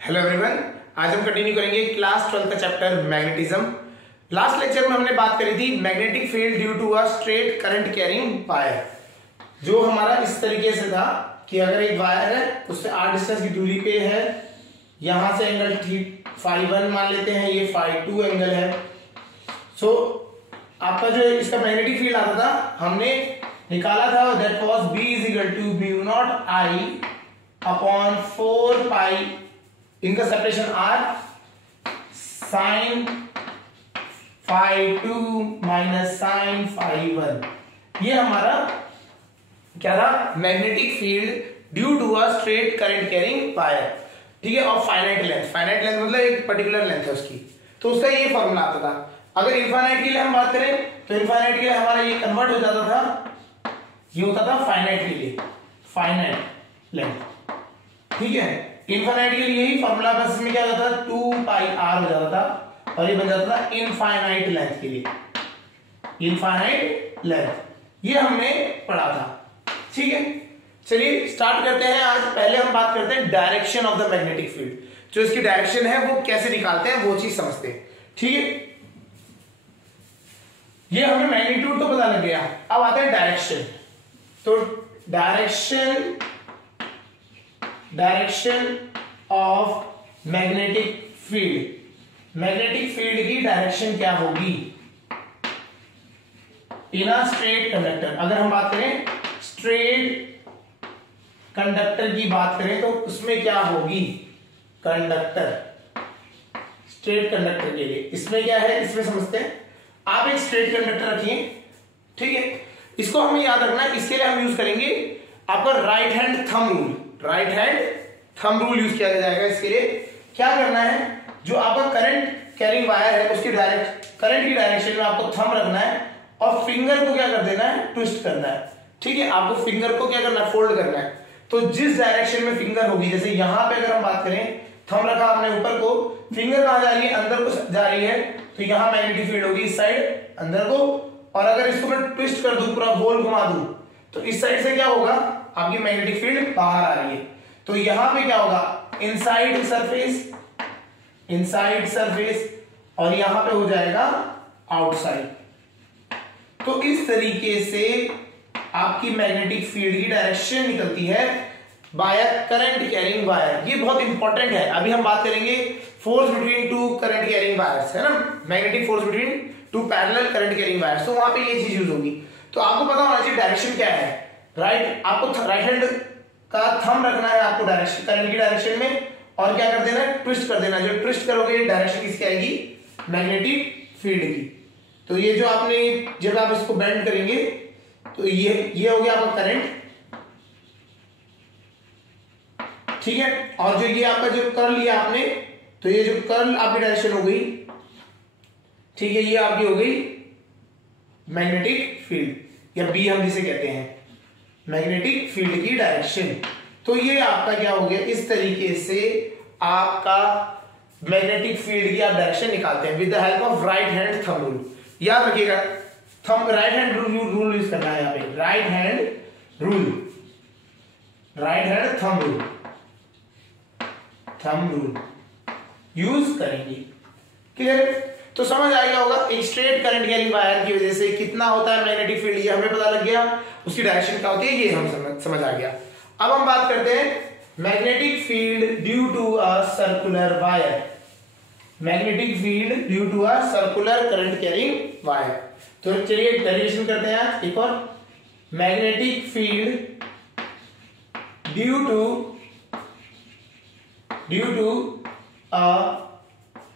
Hello everyone, आज हम continue करेंगे क्लास 12 का चैप्टर मैग्नेटिज्म। लास्ट लेक्चर में हमने बात करी थी magnetic field due to a straight current carrying wire, जो हमारा इस तरीके से था कि अगर एक वायर है उससे r डिस्टेंस की दूरी पे है, यहां से एंगल φ1 मान लेते हैं, ये φ2 एंगल है। सो आपका जो इसका मैग्नेटिक फील्ड आता था हमने निकाला था, that was B is equal to mu naught I upon 4 pi, इनका separation r sine φ2 minus sine φ1। ये हमारा क्या था, magnetic field due to a straight current carrying wire, ठीक है। और फाइनाइट लेंथ, फाइनाइट लेंथ मतलब एक पर्टिकुलर लेंथ है उसकी, तो उसका ये फॉर्मूला आता था। अगर इनफाइनाइट के लिए हम बात करें तो इनफाइनाइट के लिए हमारा ये कन्वर्ट हो जाता था, ये होता था फाइनाइट के लिए फाइनाइट लेंथ, ठीक है। इनफाइनाइट के लिए यही फॉर्मूला, बस इसमें क्या होता था 2 पाई r हो जाता था, और ये बन जाता था इनफाइनाइट लेंथ के लिए, इनफाइनाइट लेंथ। ये हमने पढ़ा था, ठीक है। चलिए स्टार्ट करते हैं। आज पहले हम बात करते हैं direction of the magnetic field, जो इसकी डायरेक्शन है वो कैसे निकालते हैं वो चीज समझते हैं, ठीक है। ये हमें मैग्नीट्यूड तो पता लग गया, अब आता है डायरेक्शन। तो direction of magnetic field, magnetic field की डायरेक्शन क्या होगी इन अ स्ट्रेट कंडक्टर। अगर हम बात करें स्ट्रेट कंडक्टर की बात करें तो उसमें क्या होगी, कंडक्टर, स्ट्रेट कंडक्टर के लिए इसमें क्या है, इसमें समझते हैं। आप एक स्ट्रेट कंडक्टर रखिए, ठीक है। इसको हमें याद रखना है, इसके लिए हम यूज करेंगे आपका right hand thumb rule, right hand thumb rule use किया जाएगा। इसके लिए क्या करना है, जो आपका करंट कैरिंग वायर है उसकी करंट की डायरेक्शन में आपको थंब रखना है और फिंगर को क्या कर देना है, ट्विस्ट करना है, ठीक है। आपको फिंगर को क्या करना है, फोल्ड करना है। तो जिस डायरेक्शन में फिंगर होगी, जैसे यहां पे अगर हम बात करें, थंब रखा आपने ऊपर को, फिंगर कहां जा रही है, अंदर को जा रही है, तो यहां मैग्नेटिक फील्ड होगी इस साइड अंदर को। और अगर इसको मैं ट्विस्ट कर दूं, पूरा गोल घुमा दूं, तो इस साइड से क्या होगा, आपकी मैग्नेटिक फील्ड बाहर आ रही है। तो यहां पे क्या होगा, इनसाइड सरफेस, और यहां पे हो जाएगा आउटसाइड। तो इस तरीके से आपकी मैग्नेटिक फील्ड की डायरेक्शन निकलती है बाय करंट कैरिंग वायर। ये बहुत इंपॉर्टेंट है। अभी हम बात करेंगे force between two current carrying wires, है ना, magnetic force between two parallel current carrying wires, तो वहां पे ये चीज यूज होगी। तो आपको पता होना चाहिए डायरेक्शन क्या है, राइट। आपको राइट हैंड का थंब रखना है आपको डायरेक्शन, करंट की डायरेक्शन में, और क्या कर देना है, ट्विस्ट कर देना। जो ट्विस्ट करोगे डायरेक्शन किसकी आएगी, मैग्नेटिक फील्ड की। तो ये जो आपने, जब आप इसको बेंड करेंगे तो ये हो गया आपका करंट, ठीक है। और जो ये आपका जो कर्ल लिया आपने, तो ये जो कर्ल आपकी डायरेक्शन हो गई, ठीक है, ये आपकी हो गई मैग्नेटिक फील्ड, या बी हम जिसे कहते हैं मैग्नेटिक फील्ड की डायरेक्शन। तो ये आपका क्या हो गया, इस तरीके से आपका मैग्नेटिक फील्ड की आप डायरेक्शन निकालते हैं with the help of right hand thumb rule. याद रखिएगा, thumb right hand rule use करना है यहाँ पे, right hand thumb rule use करेंगे, क्लियर। तो समझ आ गया होगा, एक स्ट्रेट करंट कैरिंग वायर की वजह से कितना होता है मैग्नेटिक फील्ड, ये हमें पता लग गया, उसकी डायरेक्शन क्या होती है ये हम समझ आ गया। अब हम बात करते हैं magnetic field due to a circular wire, magnetic field due to a circular current carrying wire. तो चलिए डेरिवेशन करते हैं आज एक और, magnetic field due to a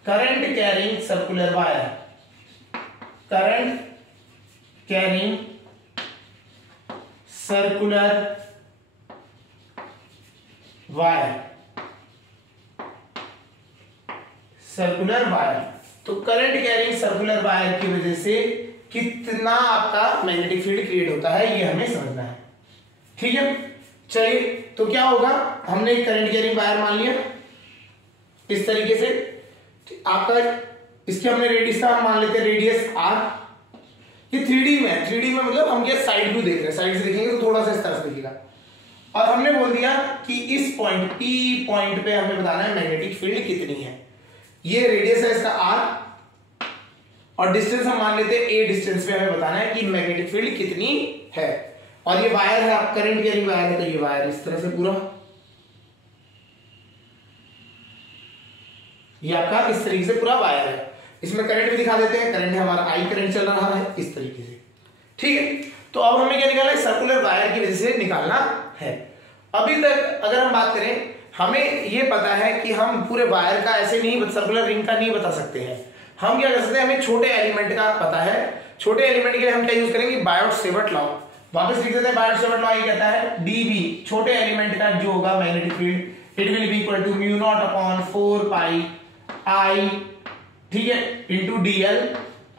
current carrying circular wire, current carrying circular wire, circular wire. तो current carrying circular wire की वजह से कितना आपका मैग्नेटिक फील्ड क्रिएट होता है ये हमें समझना है, ठीक है। चलिए, तो क्या होगा, हमने एक करंट कैरिंग वायर मान लिया इस तरीके से, आपका इसके हमने रेडियस का हम मान लेते हैं रेडियस r। ये 3D में है, 3D में मतलब हम क्या साइड व्यू देख रहे हैं, साइड से देखेंगे तो थोड़ा सा इस तरह से दिखेगा। और हमने बोल दिया कि इस पॉइंट P पॉइंट पे हमें बताना है मैग्नेटिक फील्ड कितनी है। ये रेडियस है इसका R और डिस्टेंस हम मान लेते हैं A डिस्टेंस पे हमें बताना है कि मैग्नेटिक फील्ड कितनी है। और ये वायर है, आप करंट कैरिंग वायर है, तो ये वायर इस तरह से पूरा ये आपका इस तरीके से पूरा वायर है। इसमें करंट भी दिखा देते हैं, करंट है हमारा I करंट चल रहा है इस तरीके से, ठीक है। तो अब हमें क्या निकालना है, सर्कुलर वायर की वजह से निकालना है। अभी तक अगर हम बात करें, हमें ये पता है कि हम पूरे वायर का ऐसे नहीं, सर्कुलर रिंग का नहीं बता सकते हैं। हम क्या कर सकते हैं, हमें छोटे एलिमेंट का पता है। छोटे एलिमेंट के लिए हम क्या यूज करेंगे, बायोट-सेवर्ट लॉ। वापस लिख देते हैं, बायोट-सेवर्ट लॉ ये कहता है डीबी छोटे एलिमेंट का जो होगा magnetic field, it will be equal to mu naught upon 4 pi I, ठीक है, into dl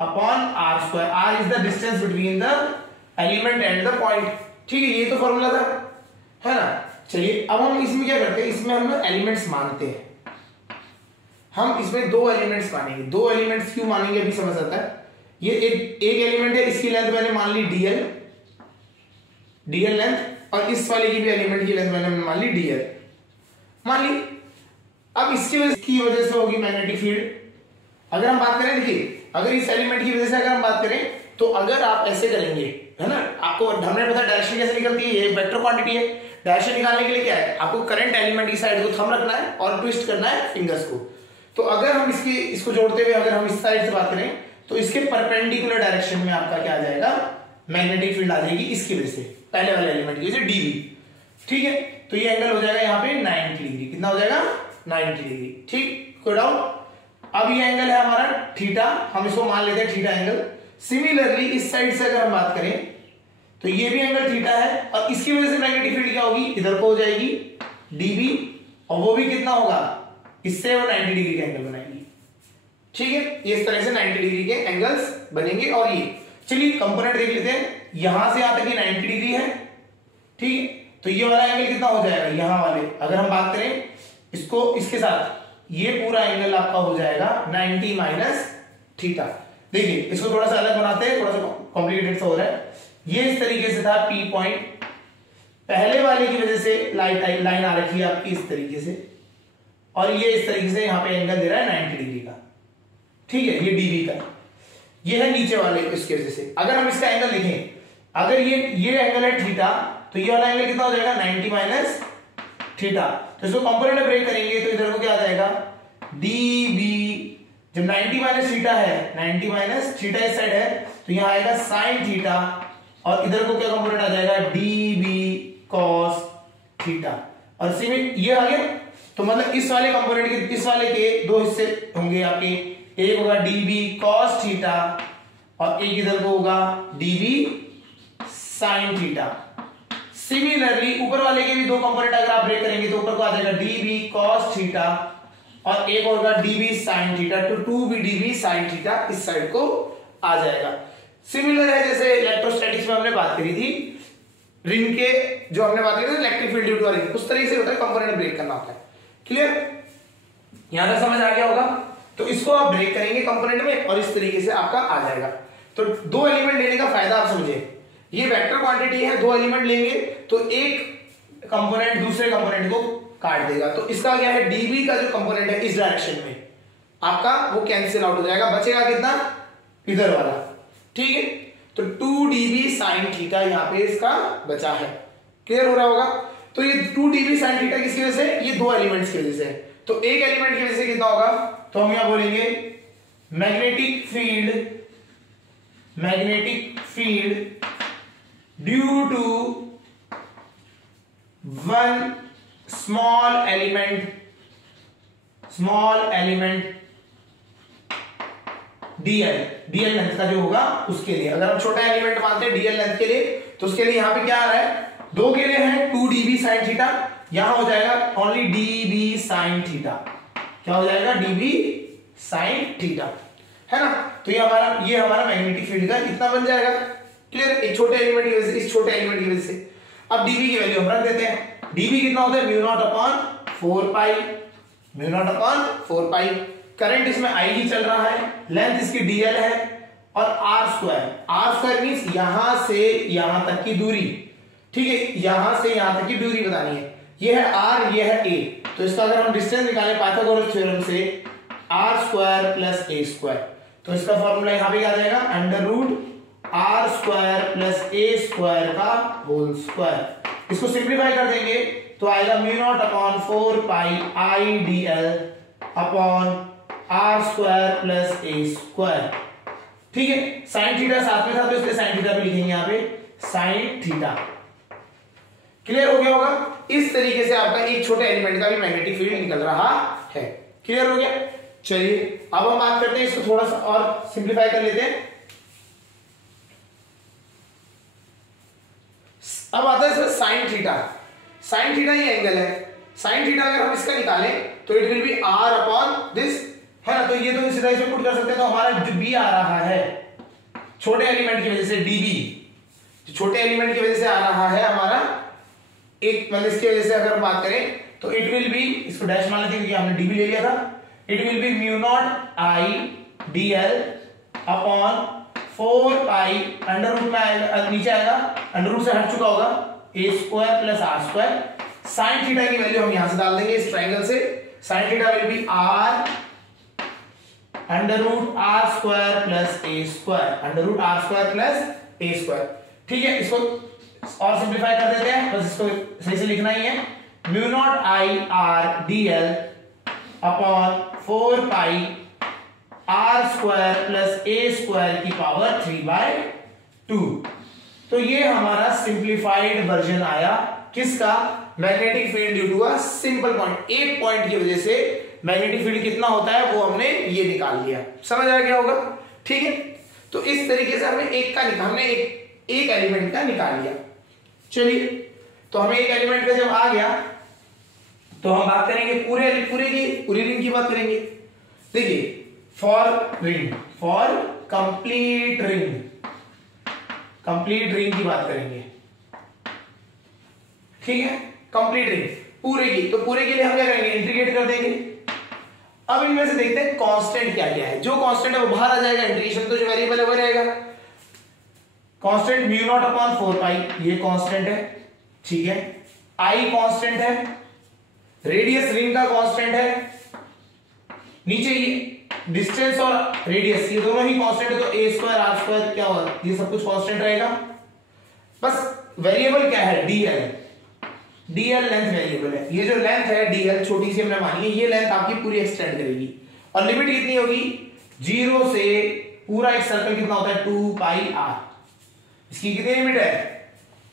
upon r square. r is the distance between the element and the point, ठीक है। ये तो फॉर्मूला था, है ना। चलिए अब हम इसमें क्या करते हैं, इसमें हम एलिमेंट्स मानते हैं। हम इसमें दो एलिमेंट्स मानेंगे। दो एलिमेंट्स क्यों मानेंगे अभी समझ आता है। ये एक एलिमेंट है, इसकी लेंथ मैंने मान ली dl लेंथ, और इस वाले की भी एलिमेंट की लेंथ मैंने मान ली dl, मान ली। अब इसकी वजह से होगी मैग्नेटिक फील्ड। अगर हम बात करें, देखिए अगर इस एलिमेंट की वजह से अगर हम बात करें, तो अगर आप ऐसे करेंगे, है ना, आपको हमने पता डायरेक्शन कैसे निकलती है, ये वेक्टर क्वांटिटी है। डायरेक्शन निकालने के लिए क्या है, आपको करंट एलिमेंट की साइड को थंब रखना है और ट्विस्ट करना है फिंगर्स को। तो अगर हम इसको जोड़ते हुए अगर हम इस साइड से बात करें, तो इसके परपेंडिकुलर डायरेक्शन में आपका क्या आ जाएगा, मैग्नेटिक फील्ड आ जाएगी इसकी वजह से, पहले वाले एलिमेंट की वजह से डीबी, ठीक है। तो ये एंगल हो जाएगा यहाँ पे 90 डिग्री। कितना हो जाएगा, 90 डिग्री, ठीक, कोई डाउट। अब ये एंगल है हमारा थीटा, हम इसको मान लेते हैं थीटा एंगल। सिमिलरली इस साइड से अगर हम बात करें, तो ये भी एंगल थीटा है, और इसकी वजह से मैग्नेटिक फील्ड क्या होगी, इधर को हो जाएगी डीबी, और वो भी कितना होगा, इससे वो 90 डिग्री का एंगल बनाएगी, ठीक है। ये इस तरह से 90 डिग्री के एंगल्स बनेंगे। और ये चलिए कंपोनेंट देख लेते हैं, यहां से यहां तक ये 90 डिग्री है, ठीक है। तो ये वाला एंगल कितना हो जाएगा, यहां वाले अगर हम बात करें इसको, इसके साथ ये पूरा एंगल आपका हो जाएगा 90 माइनस थीटा। देखिए इसको थोड़ा सा अलग बनाते हैं, थोड़ा सा कॉम्प्लिकेटेड सा हो रहा है। ये इस तरीके से था P पॉइंट, पहले वाले की वजह से लाइन आ रखी है आपकी इस तरीके से, और ये इस तरीके से यहाँ पे एंगल दे रहा है 90 डिग्री का, ठीक है, ये डीबी का। ये है नीचे वाले, इसकी वजह से अगर हम इसका एंगल लिखें, अगर ये एंगल है थीटा, तो ये वाला एंगल कितना हो जाएगा, 90 माइनस थीटा। तो इसको कंपोनेंट में ब्रेक करेंगे, तो इधर को क्या आ जाएगा, डीबी। जब 90 माइनस थीटा है, 90 माइनस थीटा इस साइड है, तो यहां आएगा साइन थीटा, और इधर को क्या कंपोनेंट आ जाएगा, डीबी कॉस थीटा। और सिमिलर ये आ गया। तो मतलब इस वाले कंपोनेंट के, इस वाले के दो हिस्से होंगे आपके, एक होगा डीबी कॉस थीटा, और एक इधर को होगा डीबी साइन थीटा। सिमिलरली ऊपर वाले के भी दो कंपोनेंट अगर आप ब्रेक करेंगे, तो ऊपर को आ जाएगा डीबी कॉस थीटा, और एक होगा डीबी साइन थीटा, तो 2b डीबी साइन थीटा इस साइड को आ जाएगा। सिमिलर है जैसे इलेक्ट्रोस्टैटिक्स में हमने बात करी थी, रिंग के जो हमने बात करी थी electric field due to ring, उस तरीके से होता है, कंपोनेंट ब्रेक करना होता है। क्लियर, यहां तक समझ आ गया होगा। तो इसको आप ब्रेक करेंगे कंपोनेंट में, और इस तरीके से आपका आ जाएगा। तो दो एलिमेंट लेने का फायदा आप समझे, ये वेक्टर क्वांटिटी है, दो एलिमेंट लेंगे तो एक कंपोनेंट दूसरे कंपोनेंट को काट देगा। तो इसका क्या है, डीबी का जो कंपोनेंट है इस डायरेक्शन में आपका वो कैंसिल आउट हो जाएगा, बचेगा कितना, इधर वाला, ठीक है। तो 2 dB साइन थीटा यहाँ पे इसका बचा है। क्लियर हो रहा होगा। तो ये 2 dB साइन थीटा किसकी वजह से, ये दो एलिमेंट्स की वजह से। तो एक एलिमेंट की वजह से कितना होगा, तो हम यहां बोलेंगे magnetic field due to one small element DL length का जो होगा उसके लिए। अगर हम छोटा एलिमेंट मानते हैं डीएल लेंथ के लिए, तो उसके लिए यहां पे क्या आ रहा है, दो के लिए है 2 dB साइन थीटा, यहां हो जाएगा ओनली dB साइन थीटा। क्या हो जाएगा, dB साइन थीटा, है ना। तो ये हमारा मैग्नेटिक फील्ड का इतना बन जाएगा। क्लियर, एक छोटे एलिमेंट की वजह से, इस छोटे एलिमेंट की वजह से। अब dB की वैल्यू हम रख देते हैं। dB कितना होता है, म्यू नॉट अपॉन 4 पाई। करंट इसमें I ही चल रहा है, लेंथ इसकी dl है, और r स्क्वायर मींस यहां से यहां तक की दूरी। ठीक है, यहां से यहां तक की दूरी बतानी है। ये है r, ये है a, तो इसका अगर हम डिस्टेंस निकालें पाइथागोरस थ्योरम से r square plus a square, तो इसका फॉर्मूला यहां पे क्या आ जाएगा, under root r square plus a square का होल स्क्वायर। इसको सिंप्लीफाई कर देंगे तो आएगा mu naught upon 4 pi i dl upon r square plus a square. ठीक है, साइन थीटा साथ में था तो इसलिए साइन थीटा भी लिखेंगे यहां पे, साइन थीटा। क्लियर हो गया होगा। इस तरीके से आपका एक छोटे एलिमेंट का भी मैग्नेटिक फील्ड निकल रहा है। क्लियर हो गया। चलिए अब हम बात करते हैं, इसको थोड़ा सा और सिंप्लीफाई कर लेते हैं। अब आता है इसमें साइन थीटा। साइन थीटा ये एंगल है, साइन थीटा अगर हम इसका निकालें तो it will be r upon this, है ना, तो ये तो सीधा इसमें पुट कर सकते हैं। तो हमारा जो b आ रहा है छोटे एलिमेंट की वजह से db, छोटे एलिमेंट की वजह से आ रहा है हमारा एक, मतलब इसकी वजह से अगर हम बात करें तो इट विल बी, इसको डैश मान लेते हैं क्योंकि हमने db ले लिया था, it will be mu naught i dl upon 4 pi under root में आएगा, नीचे आएगा, अंडर रूट से हट चुका होगा, a square plus r square. Sine theta की वैल्यू हम यहां से डाल देंगे इस ट्रायंगल से, sine theta will be r under root r square plus a square, under root r square plus a square. ठीक है, इसको और सिंप्लीफाई कर देते हैं, बस इसको सही से लिखना ही है, mu naught i r dl upon 4 pi r square plus a square की पावर 3/2। तो ये हमारा सिंप्लीफाइड वर्जन आया किसका, magnetic field due to a simple point. एक पॉइंट की वजह से मैग्नेटिक फील्ड कितना होता है वो हमने ये निकाल लिया। समझ आ गया होगा। ठीक है, तो इस तरीके से हमने एक एलिमेंट का निकाल लिया। चलिए, तो हमें एक एलिमेंट का जब आ गया तो हम बात करेंगे पूरी रिंग की बात करेंगे। देखिए, फॉर कंप्लीट रिंग की बात करेंगे। ठीक है, कंप्लीट रिंग पूरे की, तो पूरे के लिए हम क्या करेंगे, इंटीग्रेट कर देंगे। अब इनमें से देखते हैं कांस्टेंट क्या क्या है। जो कांस्टेंट है वो बाहर आ जाएगा, इंटीग्रेशन तो जो वेरिएबल है वो रहेगा। कांस्टेंट म्यू नॉट अपॉन 4 पाई, ये कांस्टेंट है। ठीक है, आई कांस्टेंट है, रेडियस रिंग का कांस्टेंट है, नीचे ये डिस्टेंस और रेडियस ये दोनों ही कांस्टेंट है, तो a स्क्वायर r स्क्वायर क्या होगा, ये सब कुछ कांस्टेंट रहेगा। बस वेरिएबल क्या है, dl लेंथ वेरिएबल है। ये जो लेंथ है dl छोटी सी हमने मानी है, ये लेंथ आपकी पूरी एक्सटेंड करेगी। और लिमिट कितनी होगी, 0 से पूरा एक सर्कल कितना होता है 2 पाई r। इसकी कितनी लिमिट है,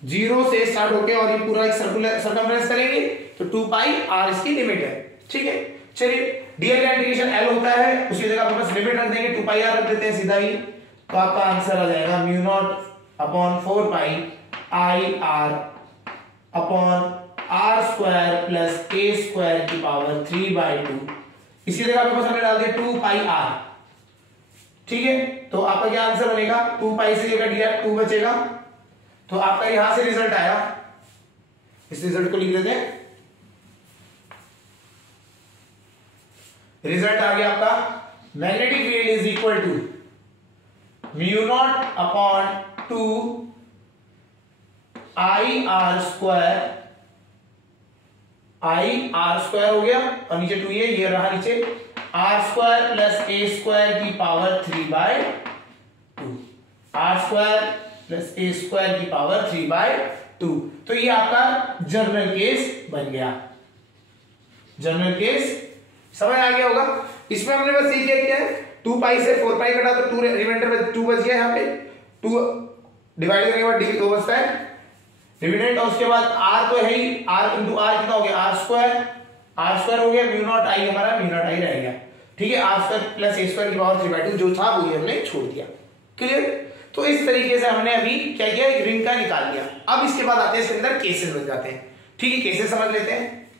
0 से स्टार्ट होके और ये पूरा एक सर्कमफ्रेंस करेंगे तो 2 पाई r इसकी लिमिट है। ठीक है, चलिए dl का इंटीग्रेशन l होता है, उसकी जगह पर बस लिमिट रख देंगे, 2 पाई r रख देते हैं सीधा ही, तो आपका आंसर आ जाएगा mu naught upon 4 pi i r upon r square plus a square की पावर 3/2। इसी जगह पे बस हमने डाल दिया 2 पाई r। ठीक है, तो आपका क्या आंसर बनेगा, 2 पाई से ये कट गया, 2 बचेगा, तो आपका यहां से रिजल्ट आया। इस रिजल्ट को लिख देते हैं, रिजल्ट आ गया आपका, magnetic field is equal to mu naught upon 2 I R square, हो गया और नीचे 2 ये रहा नीचे, R square plus A square की power 3/2, R square plus A square की पावर 3/2। तो ये आपका जनरल केस बन गया। जनरल केस समझ आ गया होगा। इसमें हमने बस ये किया है, 2 पाई से 4 पाई कटा तो 2 रिमाइंडर में 2 बच गया, यहाँ पे 2 डिवाइड करने के बाद डी 2 बचता है डिविडेंड, और उसके बाद r तो है ही, r इंटू r कितना हो गया, r स्क्वायर हो गया, म्यू नॉट आई हमारा म्यू नॉट आई रह गया। ठीक है, r square plus a square की पावर 3/2 जो था वो हमने छोड़ दिया। क्लियर। तो इस तरीके से हमने अभी क्या किया, एक रिंग का निकाल लिया। अब इसके बाद आते हैं इसके अंदर केसेस बन जाते हैं। ठीक है, केसेस समझ लेते हैं।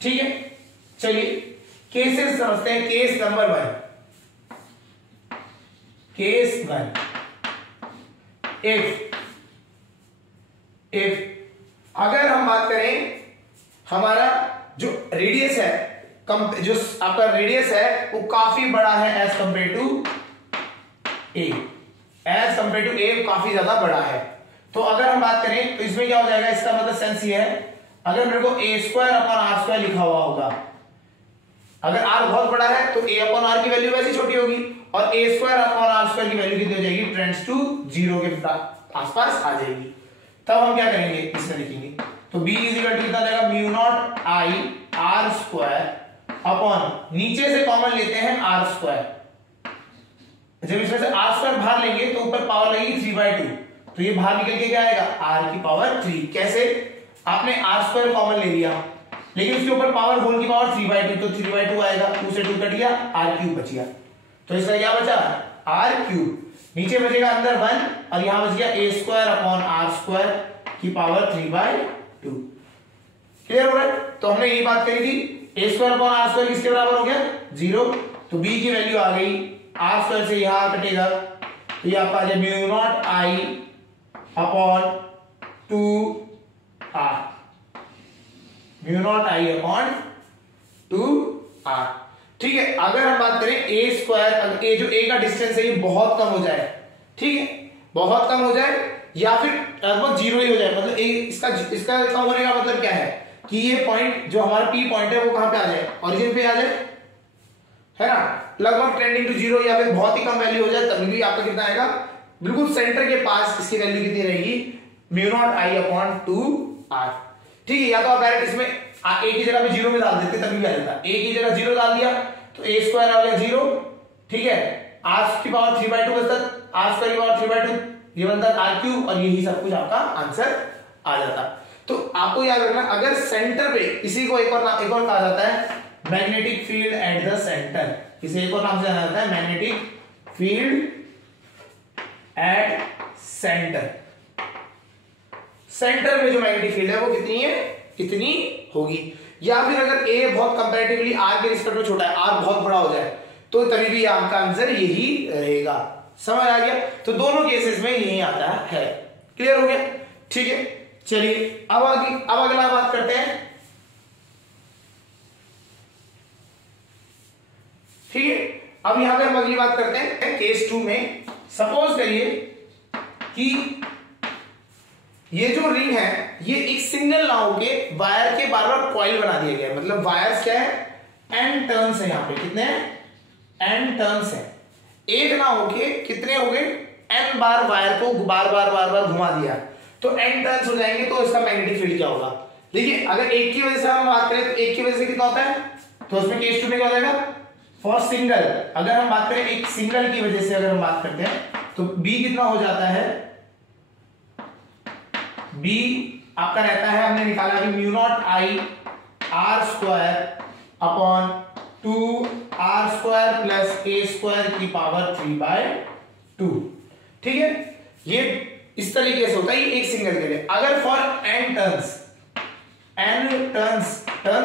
ठीक है, चलिए केसेस समझते हैं। केस नंबर 1, इफ अगर हम बात करें हमारा जो रेडियस है, जो आपका रेडियस है वो काफी बड़ा है एज कंपेयर टू ए, काफी ज्यादा बड़ा है, तो अगर हम बात करें तो इसमें क्या हो जाएगा, इसका मतलब सेंस ये है, अगर मेरे को a square upon R square लिखा हुआ होगा, अगर r बहुत बड़ा है तो a अपॉन आर की वैल्यू वैसे छोटी होगी और a square upon R square की वैल्यू कितनी हो जाएगी, टेंड्स टू 0 के आसपास आ जाएगी। तब हम क्या करेंगे, इसमें लिखेंगे तो b इक्वल टू कितना जाएगा, mu not I R square upon नीचे से कॉमन लेते हैं आर स्क्वायर, जब इसमें से आर स्क्वायर बाहर लेंगे तो ऊपर पावर लगेगी 3/2, तो ये बाहर निकल के क्या आएगा, r की पावर 3। कैसे, आपने आर स्क्वायर कॉमन ले लिया लेकिन उसके ऊपर पावर होल की पावर 3/2, तो 3/2 आएगा, 2 से 2 कट गया, r क्यूब बच गया, तो इसका क्या बचा, r क्यूब, नीचे बचेगा अंदर 1 और यहां बच गया a square upon R square की पावर 3/2। क्लियर हो रहा है। तो हमने यही बात करी थी, a square upon R square किसके बराबर हो गया, 0, तो b की वैल्यू आ गई, आर स्क्वायर से यहां कटेगा तो ये आपका आ जाए mu not I upon 2r, mu not I upon 2r। ठीक है, अगर हम बात करें a स्क्वायर, अगर a जो a का डिस्टेंस है ये बहुत कम हो जाए, ठीक है, बहुत कम हो जाए या फिर लगभग 0 ही हो जाए, मतलब इसका कम होने का मतलब क्या है कि ये पॉइंट जो हमारा P पॉइंट है वो कहां पे आ जाए, ओरिजिन पे आ जाए, है ना, लगभग टेंडिंग टू 0 या फिर बहुत ही कम वैल्यू हो जाए, तभी भी आपका कितना आएगा, बिल्कुल सेंटर के पास इसकी वैल्यू कितनी रहेगी, mu not I upon 2r। ठीक है, या तो आप डायरेक्ट इसमें a की जगह पे 0 में डाल देते तभी भी आ जाता, a की जगह 0 डाल दिया तो a स्क्वायर आ गया 0, ठीक है, r की पावर 3/2 बचता, r स्क्वायर की पावर 3/2 ये बनता r क्यूब, और यही सब कुछ आपका आंसर आ जाता। तो आपको याद रखना, अगर सेंटर पे, इसी को एक और कहा जाता है magnetic field at the centre, इसे एक और नाम से जाना जाता है magnetic field at centre. Centre में जो मैग्नेटिक फील्ड है वो कितनी है, कितनी होगी, या फिर अगर a बहुत कंपैरेटिवली r के रिस्पेक्ट में छोटा है, r बहुत बड़ा हो जाए तो तभी भी आपका आंसर यही रहेगा। समझ आ गया, तो दोनों केसेस में यही आता है। क्लियर हो गया, ठीक है, चलिए अब अगला बात करते हैं। ठीक है, अब यहां पे हम अगली बात करते हैं केस 2 में। सपोज करिए कि ये जो रिंग है ये एक सिंगल ना होके वायर के बार बार कॉइल बना दिया गया है, मतलब वायर्स क्या है, n टर्न्स है, यहाँ पे कितने हैं, n टर्न्स है, एक ना होके कितने हो गए, n बार वायर को बार बार घुमा दिया तो n टर्न्स हो जाएंगे, तो इसका मैग्नेटिक फील्ड क्या होगा। देखिए, अगर एक की वजह से हम बात करें तो एक की वजह से कितना होता है, तो उसमें केस 2 में क्या हो जाएगा, फॉर सिंगल, अगर हम बात करें एक सिंगल की वजह से अगर हम बात करते हैं तो b कितना हो जाता है, b आपका रहता है, हमने निकाला कि mu not I R square upon 2r square plus a square की पावर 3/2। ठीक है, ये इस तरीके से होता है, ये एक सिंगल के लिए। अगर फॉर n टर्न्स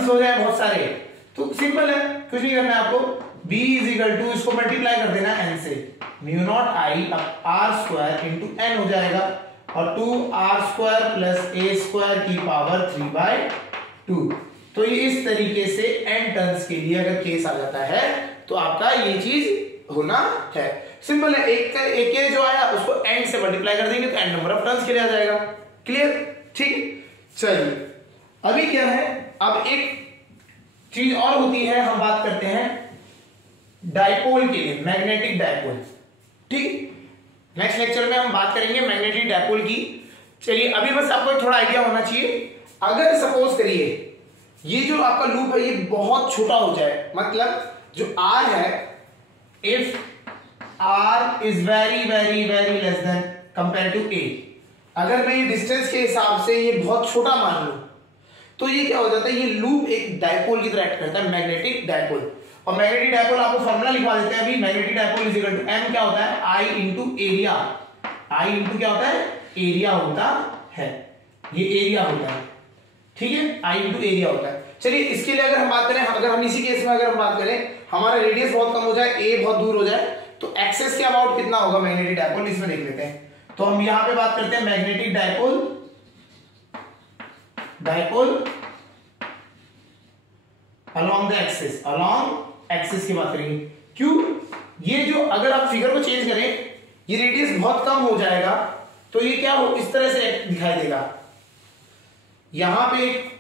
हो जाए बहुत सारे, तो सिंपल है, कुछ नहीं करना है आपको, b इज इक्वल टू, इसको मल्टीप्लाई कर देना n से, mu not I R square into n हो जाएगा और 2r square plus a square की पावर 3/2। तो ये इस तरीके से n टर्न्स के लिए अगर केस आ जाता है तो आपका ये चीज होना है। सिंपल है, एक जो आया उसको n से मल्टीप्लाई कर देंगे तो n नंबर ऑफ टर्न्स के लिए आ जाएगा। क्लियर, ठीक, चलिए अभी क्या है, अब एक चीज और होती है, हम बात करते हैं डायपोल के लिए, मैग्नेटिक डायपोल। ठीक, नेक्स्ट लेक्चर में हम बात करेंगे मैग्नेटिक डायपोल की। चलिए अभी बस आपको थोड़ा आइडिया होना चाहिए, अगर सपोज करिए ये जो आपका लूप है ये बहुत छोटा हो जाए, मतलब जो r है, if r is very very very less than compare to a, अगर मैं ये डिस्टेंस के हिसाब से ये बहुत छोटा मान लूं तो ये क्या हो जाता है, ये लूप एक डायपोल की तरह एक्ट करता है, मैग्नेटिक डायपोल। और मैग्नेटिक डायपोल आपको फॉर्मूला लिखवा देते हैं अभी, magnetic dipole is equal to m क्या होता है, I into area, I into क्या होता है, एरिया होता है, ये एरिया होता है। ठीक है, I इंटू एरिया होता है। चलिए इसके लिए अगर हम बात करें, अगर हम इसी केस में अगर हम बात करें, हमारा रेडियस बहुत कम हो जाए, a बहुत दूर हो जाए, तो एक्सेस के अबाउट कितना होगा मैग्नेटिक डायपोल, इसमें देख लेते हैं। तो हम यहां पे बात करते हैं magnetic dipole along the axis की बात करेंगे। क्यों, ये जो अगर आप फिगर को चेंज करें, ये रेडियस बहुत कम हो जाएगा तो ये क्या हो, इस तरह से दिखाई देगा। यहां पे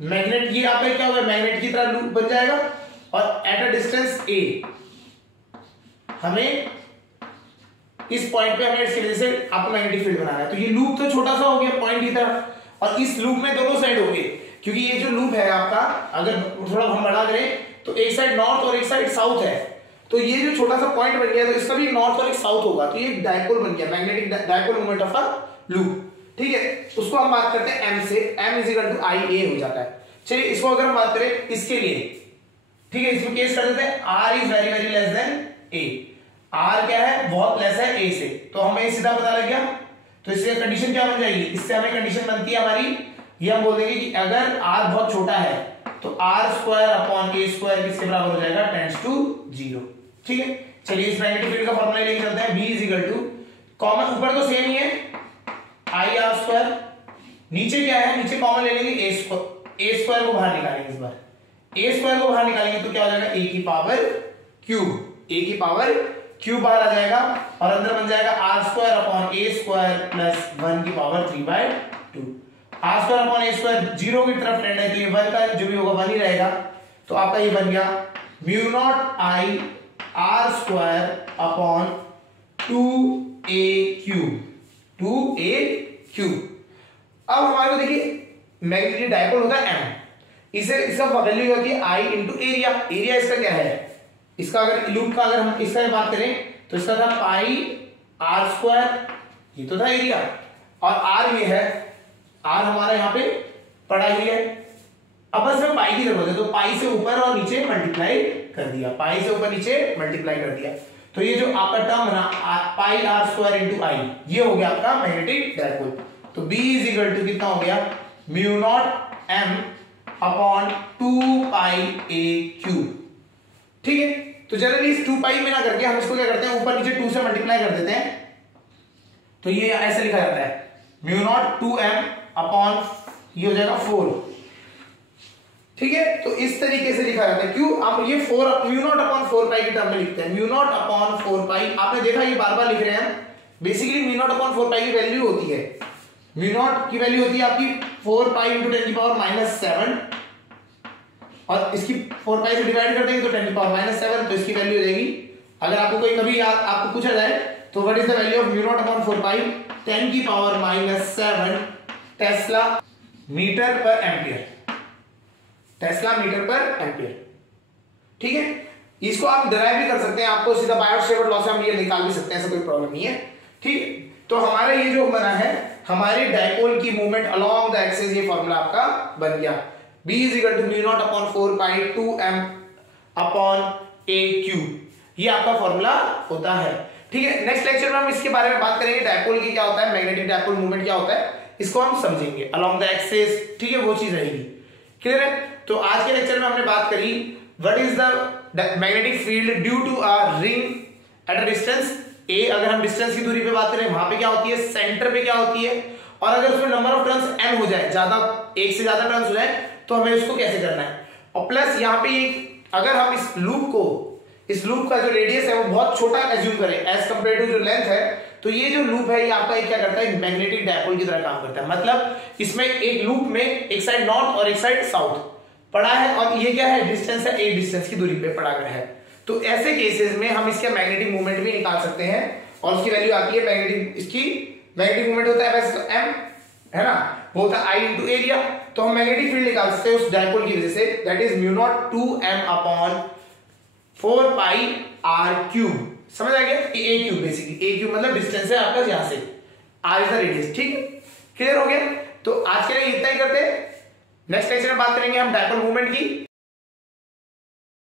मैग्नेट, ये आपका क्या होगा, मैग्नेट की तरह लूप बन जाएगा, और एट अ डिस्टेंस ए हमें इस पॉइंट पे हमें इसकी वजह से आपको मैग्नेटिक फील्ड बनाना है। तो ये लूप तो छोटा सा हो गया पॉइंट की तरह, और इस लूप में दोनों साइड हो गए, क्योंकि ये जो लूप है आपका, अगर थोड़ा हम बड़ा करें तो एक साइड नॉर्थ और एक साइड साउथ है, तो ये जो छोटा सा पॉइंट बन गया तो इसका भी नॉर्थ और एक साउथ होगा, तो ये डायपोल बन गया, magnetic dipole moment of a loop. ठीक है, उसको हम बात करते हैं m से, m = IA हो जाता है। चलिए इसको अगर हम बात करें इसके लिए, ठीक है, इसको केस कर देते हैं r is very very less then a। r क्या है, बहुत लेस है a से, तो हमें सीधा पता लग गया। तो इससे कंडीशन क्या बन जाएगी, इससे हमें कंडीशन बनती है हमारी, ये हम बोल देंगे कि अगर r बहुत छोटा है तो r² किसके बराबर हो जाएगा, टेंड्स टू 0। ठीक है, चलिए इस मैग्नेटिक फील्ड का फॉर्मूला लेके चलते हैं। b कॉमन ऊपर तो सेम ही है ir², नीचे क्या है, नीचे कॉमन ले लेंगे a² को बाहर निकालेंगे, इस बार a² को बाहर निकालेंगे तो क्या हो जाएगा, a की पावर क्यूब बाहर आ जाएगा, और अंदर बन जाएगा r² प्लस 1 की पावर 3/2। r² 0 की तरफ टेंड है, तो ये 1 का जो भी होगा 1 ही रहेगा, तो आपका ये बन गया μ0I r² 2a³। अब हमारे को देखिए मैग्नेटिक डायपोल होता है m, इसका वैल्यू होती है I इंटू एरिया। एरिया इसका क्या है, इसका अगर लूप का अगर हम इसका बात करें तो इसका था पाई r², ये तो था एरिया, और r ये है, r हमारा यहाँ पे पड़ा ही है। अब बस में पाई की जरूरत है, तो पाई से ऊपर और नीचे मल्टीप्लाई कर दिया, पाई से ऊपर नीचे मल्टीप्लाई कर दिया, तो ये जो आपका टर्म बना पाई r² इंटू आई, ये हो गया आपका मैग्नेटिक डायपोल। तो b कितना हो गया, μ0m अपॉन 2πa³। ठीक है, तो जनरली इस 2π में ना करके हम इसको क्या करते हैं, ऊपर नीचे 2 से मल्टीप्लाई कर देते हैं, तो ये ऐसे लिखा जाता है μ0 2m अपॉन, ये हो जाएगा 4। ठीक है, तो इस तरीके से लिखा जाता है। क्यों, आप ये 4 μ0 अपॉन 4π की टर्म में लिखते हैं, μ0 अपॉन 4π, आपने देखा ये बार बार लिख रहे हैं। बेसिकली μ0 अपॉन 4π की वैल्यू होती है, μ0 की वैल्यू होती है आपकी 4π × 10⁻⁷, और इसकी 4π से डिवाइड कर देंगे तो 10⁻⁷, तो इसकी वैल्यू हो जाएगी, अगर आपको कोई कभी आपको पूछा जाए तो what is the value of μ0 upon 4π, 10⁻⁷ tesla metre per ampere, tesla metre per ampere. ठीक है, इसको आप डिराइव भी कर सकते हैं, आपको सीधा बायोट-सेवर्ट लॉ से हम ये निकाल भी सकते हैं, ऐसा कोई प्रॉब्लम नहीं है। ठीक है, तो हमारा ये जो बना है, हमारे डायपोल की मूवमेंट अलोंग द एक्सिस, ये फॉर्मूला आपका बन गया, b μ0 upon 4π 2m upon a³, ये आपका फॉर्मूला होता है। ठीक है, नेक्स्ट लेक्चर में हम इसके बारे में बात करेंगे, डायपोल की क्या होता है, मैग्नेटिक डायपोल मूवमेंट क्या होता है, इसको हम समझेंगे अलोंग द एक्सिस। ठीक है, वो चीज रहेगी। क्लियर है, तो आज के लेक्चर में हमने बात करी what is the magnetic field due to a ring at a distance a। अगर हम डिस्टेंस की दूरी पे बात करें, वहां पे क्या होती है, सेंटर पे क्या होती है, और अगर उसमें नंबर ऑफ टर्न्स n हो जाए, ज्यादा एक से ज्यादा टर्न्स हो जाए, तो हमें उसको कैसे करना है। और प्लस यहाँ पे अगर हम इस लूप का जो रेडियस है वो बहुत छोटा एज्यूम करें एज कंपेयर टू जो लेंथ है, तो ये जो लूप है ये आपका क्या करता है, मैग्नेटिक डायपोल की तरह काम करता है। मतलब इसमें एक लूप में एक साइड नॉर्थ और एक साइड साउथ पड़ा है, और ये क्या है, डिस्टेंस है, एक डिस्टेंस की दूरी पे पड़ा गया है। तो ऐसे केसेस में हम इसका मैग्नेटिक मूवमेंट भी निकाल सकते हैं, और उसकी वैल्यू आती है मैग्नेटिक मूवमेंट होता है वैसे तो m है ना, वो होता है I इंटू एरिया। तो हम मैग्नेटिक फील्ड निकाल सकते हैं उस डायपोल की वजह से, that is μ0 2m upon 4πr³। समझ आ गया, a³ बेसिकली, a³ मतलब डिस्टेंस है आपका यहां से, r इज द रेडियस। ठीक है, क्लियर हो गया। तो आज के लिए इतना ही करते हैं, नेक्स्ट लेक्चर में बात करेंगे हम डायपोल मूवमेंट की।